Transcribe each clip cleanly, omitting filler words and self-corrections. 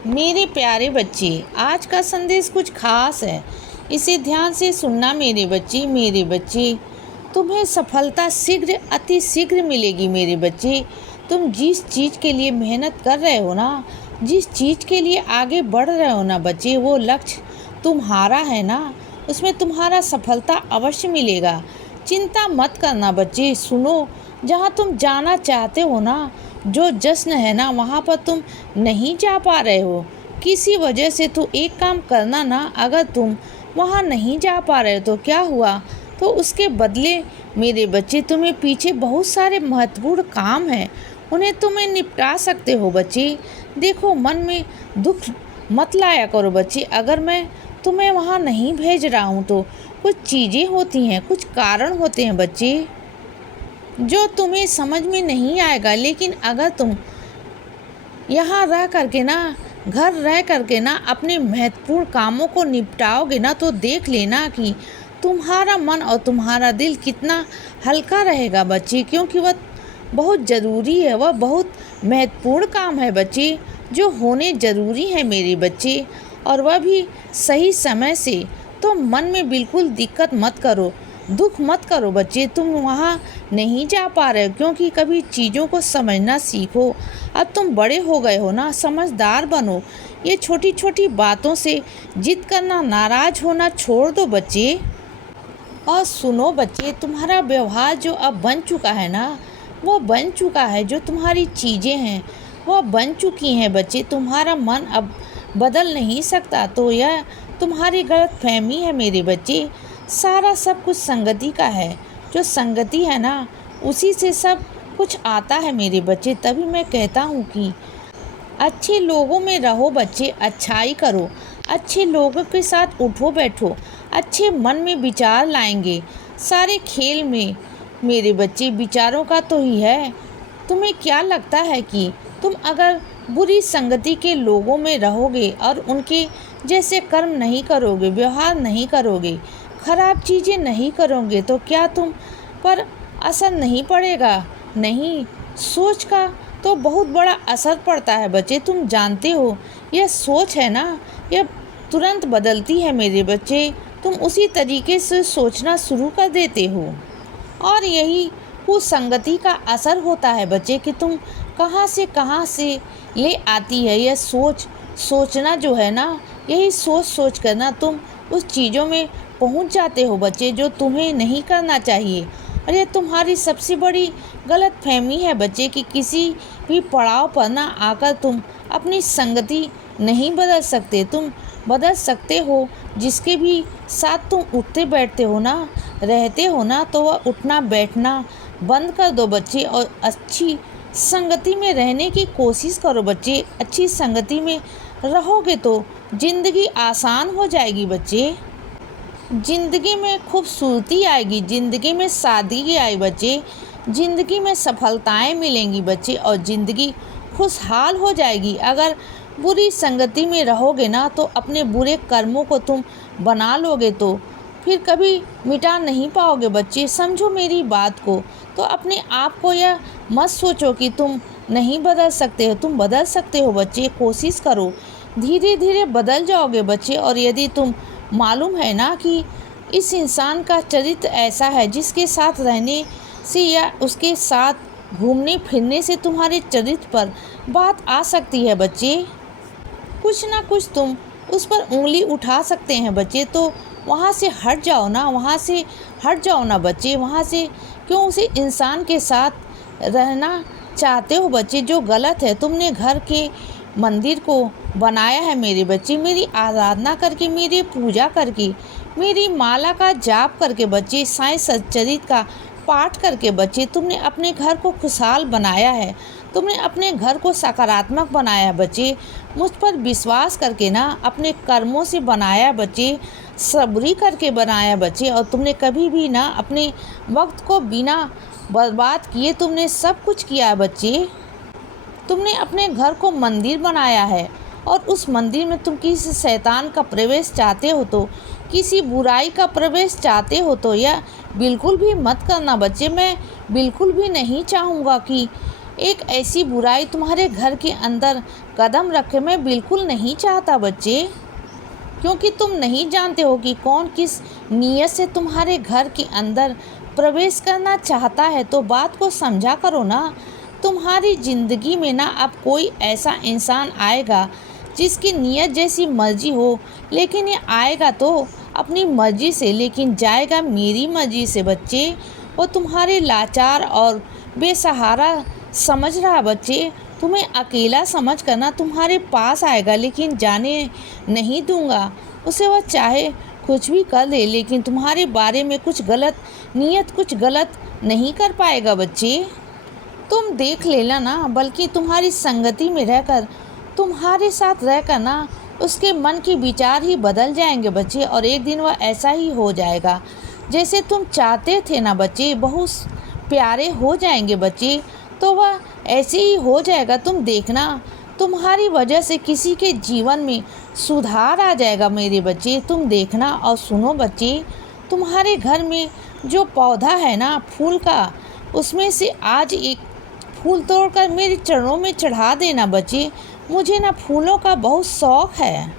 मेरे प्यारे बच्चे, आज का संदेश कुछ खास है। इसे ध्यान से सुनना मेरे बच्चे। मेरे बच्चे, तुम्हें सफलता शीघ्र अति शीघ्र मिलेगी। मेरे बच्चे, तुम जिस चीज़ के लिए मेहनत कर रहे हो ना, जिस चीज़ के लिए आगे बढ़ रहे हो ना बच्चे, वो लक्ष्य तुम्हारा है ना, उसमें तुम्हारा सफलता अवश्य मिलेगा। चिंता मत करना बच्चे। सुनो, जहाँ तुम जाना चाहते हो ना, जो जश्न है ना, वहाँ पर तुम नहीं जा पा रहे हो किसी वजह से। तो एक काम करना ना, अगर तुम वहाँ नहीं जा पा रहे हो तो क्या हुआ, तो उसके बदले मेरे बच्चे तुम्हें पीछे बहुत सारे महत्वपूर्ण काम हैं, उन्हें तुम्हें निपटा सकते हो बच्चे। देखो, मन में दुख मत लाया करो बच्चे। अगर मैं तुम्हें वहाँ नहीं भेज रहा हूँ तो कुछ चीज़ें होती हैं, कुछ कारण होते हैं बच्चे, जो तुम्हें समझ में नहीं आएगा। लेकिन अगर तुम यहाँ रह करके ना, घर रह करके ना, अपने महत्वपूर्ण कामों को निपटाओगे ना, तो देख लेना कि तुम्हारा मन और तुम्हारा दिल कितना हल्का रहेगा बच्चे। क्योंकि वह बहुत ज़रूरी है, वह बहुत महत्वपूर्ण काम है बच्चे, जो होने ज़रूरी है मेरे बच्चे, और वह भी सही समय से। तो मन में बिल्कुल दिक्कत मत करो, दुख मत करो बच्चे। तुम वहाँ नहीं जा पा रहे हो क्योंकि कभी चीज़ों को समझना सीखो। अब तुम बड़े हो गए हो ना, समझदार बनो। ये छोटी छोटी बातों से जिद करना, नाराज़ होना छोड़ दो बच्चे। और सुनो बच्चे, तुम्हारा व्यवहार जो अब बन चुका है ना, वो बन चुका है। जो तुम्हारी चीज़ें हैं वह बन चुकी हैं बच्चे। तुम्हारा मन अब बदल नहीं सकता। तो यह तुम्हारी गलत फहमी है मेरे बच्चे। सारा सब कुछ संगति का है। जो संगति है ना, उसी से सब कुछ आता है मेरे बच्चे। तभी मैं कहता हूँ कि अच्छे लोगों में रहो बच्चे, अच्छाई करो, अच्छे लोगों के साथ उठो बैठो, अच्छे मन में विचार लाएंगे। सारे खेल में मेरे बच्चे विचारों का तो ही है। तुम्हें क्या लगता है कि तुम अगर बुरी संगति के लोगों में रहोगे और उनके जैसे कर्म नहीं करोगे, व्यवहार नहीं करोगे, खराब चीज़ें नहीं करोगे, तो क्या तुम पर असर नहीं पड़ेगा? नहीं, सोच का तो बहुत बड़ा असर पड़ता है बच्चे। तुम जानते हो, यह सोच है ना, यह तुरंत बदलती है मेरे बच्चे। तुम उसी तरीके से सोचना शुरू कर देते हो, और यही कुसंगति का असर होता है बच्चे कि तुम कहाँ से ले आती है यह सोचना जो है ना, यही सोच कर ना तुम उस चीज़ों में पहुंच जाते हो बच्चे, जो तुम्हें नहीं करना चाहिए। और ये तुम्हारी सबसे बड़ी गलत फहमी है बच्चे कि किसी भी पड़ाव पर ना आकर तुम अपनी संगति नहीं बदल सकते। तुम बदल सकते हो जिसके भी साथ तुम उठते बैठते हो ना, रहते हो ना, तो वह उठना बैठना बंद कर दो बच्चे, और अच्छी संगति में रहने की कोशिश करो बच्चे। अच्छी संगति में रहोगे तो ज़िंदगी आसान हो जाएगी बच्चे। ज़िंदगी में खूबसूरती आएगी, ज़िंदगी में सादगी आए बच्चे, ज़िंदगी में सफलताएं मिलेंगी बच्चे, और ज़िंदगी खुशहाल हो जाएगी। अगर बुरी संगति में रहोगे ना, तो अपने बुरे कर्मों को तुम बना लोगे, तो फिर कभी मिटा नहीं पाओगे बच्चे। समझो मेरी बात को। तो अपने आप को यह मत सोचो कि तुम नहीं बदल सकते हो। तुम बदल सकते हो बच्चे, कोशिश करो, धीरे धीरे बदल जाओगे बच्चे। और यदि तुम मालूम है ना कि इस इंसान का चरित्र ऐसा है, जिसके साथ रहने से या उसके साथ घूमने फिरने से तुम्हारे चरित्र पर बात आ सकती है बच्चे, कुछ ना कुछ तुम उस पर उंगली उठा सकते हैं बच्चे। तो वहाँ से हट जाओ ना, वहाँ से हट जाओ ना बच्चे। वहाँ से क्यों उसी इंसान के साथ रहना चाहते हो बच्चे, जो गलत है। तुमने घर के मंदिर को बनाया है मेरे बच्चे, मेरी आराधना करके, मेरी पूजा करके, मेरी माला का जाप करके बच्चे, साईं सच्चरित्र का पाठ करके बच्चे, तुमने अपने घर को खुशहाल बनाया है। तुमने अपने घर को सकारात्मक बनाया है बच्चे, मुझ पर विश्वास करके ना, अपने कर्मों से बनाया बच्चे, सबरी करके बनाया बच्चे। और तुमने कभी भी ना अपने वक्त को बिना बर्बाद किए तुमने सब कुछ किया है बच्चे। तुमने अपने घर को मंदिर बनाया है, और उस मंदिर में तुम किसी शैतान का प्रवेश चाहते हो, तो किसी बुराई का प्रवेश चाहते हो, तो यह बिल्कुल भी मत करना बच्चे। मैं बिल्कुल भी नहीं चाहूँगा कि एक ऐसी बुराई तुम्हारे घर के अंदर कदम रखे मैं बिल्कुल नहीं चाहता बच्चे, क्योंकि तुम नहीं जानते हो कि कौन किस नीयत से तुम्हारे घर के अंदर प्रवेश करना चाहता है। तो बात को समझा करो ना। तुम्हारी ज़िंदगी में ना अब कोई ऐसा इंसान आएगा जिसकी नीयत जैसी मर्जी हो, लेकिन ये आएगा तो अपनी मर्जी से, लेकिन जाएगा मेरी मर्जी से बच्चे। वो तुम्हारे लाचार और बेसहारा समझ रहा बच्चे, तुम्हें अकेला समझ कर ना तुम्हारे पास आएगा, लेकिन जाने नहीं दूंगा उसे। वह चाहे कुछ भी कर ले, लेकिन तुम्हारे बारे में कुछ गलत नीयत, कुछ गलत नहीं कर पाएगा बच्चे। तुम देख लेना ना, बल्कि तुम्हारी संगति में रहकर, तुम्हारे साथ रहकर ना उसके मन के विचार ही बदल जाएंगे बच्चे। और एक दिन वह ऐसा ही हो जाएगा जैसे तुम चाहते थे ना बच्चे, बहुत प्यारे हो जाएंगे बच्चे। तो वह ऐसे ही हो जाएगा, तुम देखना। तुम्हारी वजह से किसी के जीवन में सुधार आ जाएगा मेरे बच्चे, तुम देखना। और सुनो बच्चे, तुम्हारे घर में जो पौधा है ना फूल का, उसमें से आज एक फूल तोड़कर मेरे चरणों में चढ़ा देना बच्चे। मुझे ना फूलों का बहुत शौक़ है।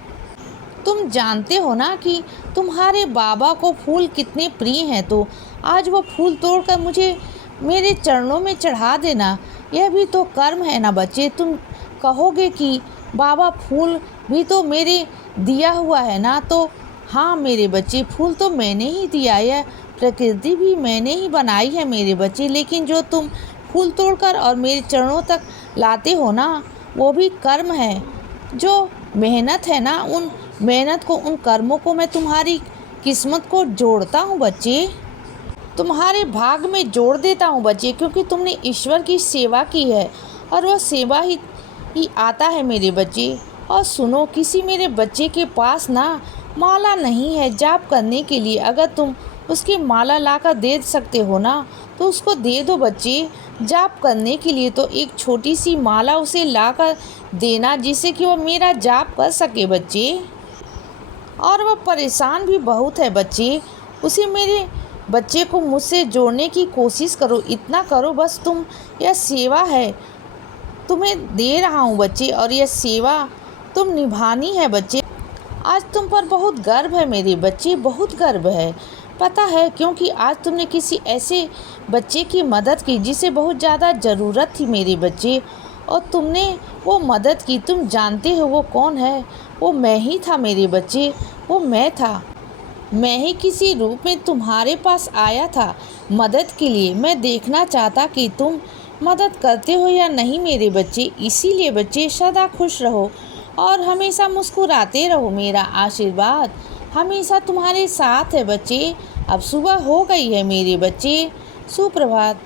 तुम जानते हो ना कि तुम्हारे बाबा को फूल कितने प्रिय हैं, तो आज वो फूल तोड़कर मुझे मेरे चरणों में चढ़ा देना, यह भी तो कर्म है ना बच्चे। तुम कहोगे कि बाबा फूल भी तो मेरे दिया हुआ है ना, तो हाँ मेरे बच्चे, फूल तो मैंने ही दिया है, प्रकृति भी मैंने ही बनाई है मेरे बच्चे। लेकिन जो तुम फूल तोड़कर और मेरे चरणों तक लाते हो ना, वो भी कर्म है। जो मेहनत है ना, उन मेहनत को, उन कर्मों को मैं तुम्हारी किस्मत को जोड़ता हूँ बच्चे, तुम्हारे भाग में जोड़ देता हूँ बच्चे, क्योंकि तुमने ईश्वर की सेवा की है और वह सेवा ही आता है मेरे बच्चे। और सुनो, किसी मेरे बच्चे के पास ना माला नहीं है जाप करने के लिए। अगर तुम उसकी माला लाकर दे सकते हो ना, तो उसको दे दो बच्चे जाप करने के लिए। तो एक छोटी सी माला उसे लाकर देना, जिससे कि वो मेरा जाप कर सके बच्चे। और वह परेशान भी बहुत है बच्चे, उसे, मेरे बच्चे को मुझसे जोड़ने की कोशिश करो, इतना करो बस तुम। यह सेवा है, तुम्हें दे रहा हूँ बच्चे, और यह सेवा तुम निभानी है बच्चे। आज तुम पर बहुत गर्व है मेरे बच्चे, बहुत गर्व है, पता है, क्योंकि आज तुमने किसी ऐसे बच्चे की मदद की जिसे बहुत ज़्यादा ज़रूरत थी मेरे बच्चे, और तुमने वो मदद की। तुम जानते हो वो कौन है? वो मैं ही था मेरे बच्चे, वो मैं था। मैं ही किसी रूप में तुम्हारे पास आया था मदद के लिए। मैं देखना चाहता कि तुम मदद करते हो या नहीं मेरे बच्चे। इसीलिए बच्चे सदा खुश रहो और हमेशा मुस्कुराते रहो। मेरा आशीर्वाद हमेशा तुम्हारे साथ है बच्चे। अब सुबह हो गई है मेरे बच्चे, सुप्रभात।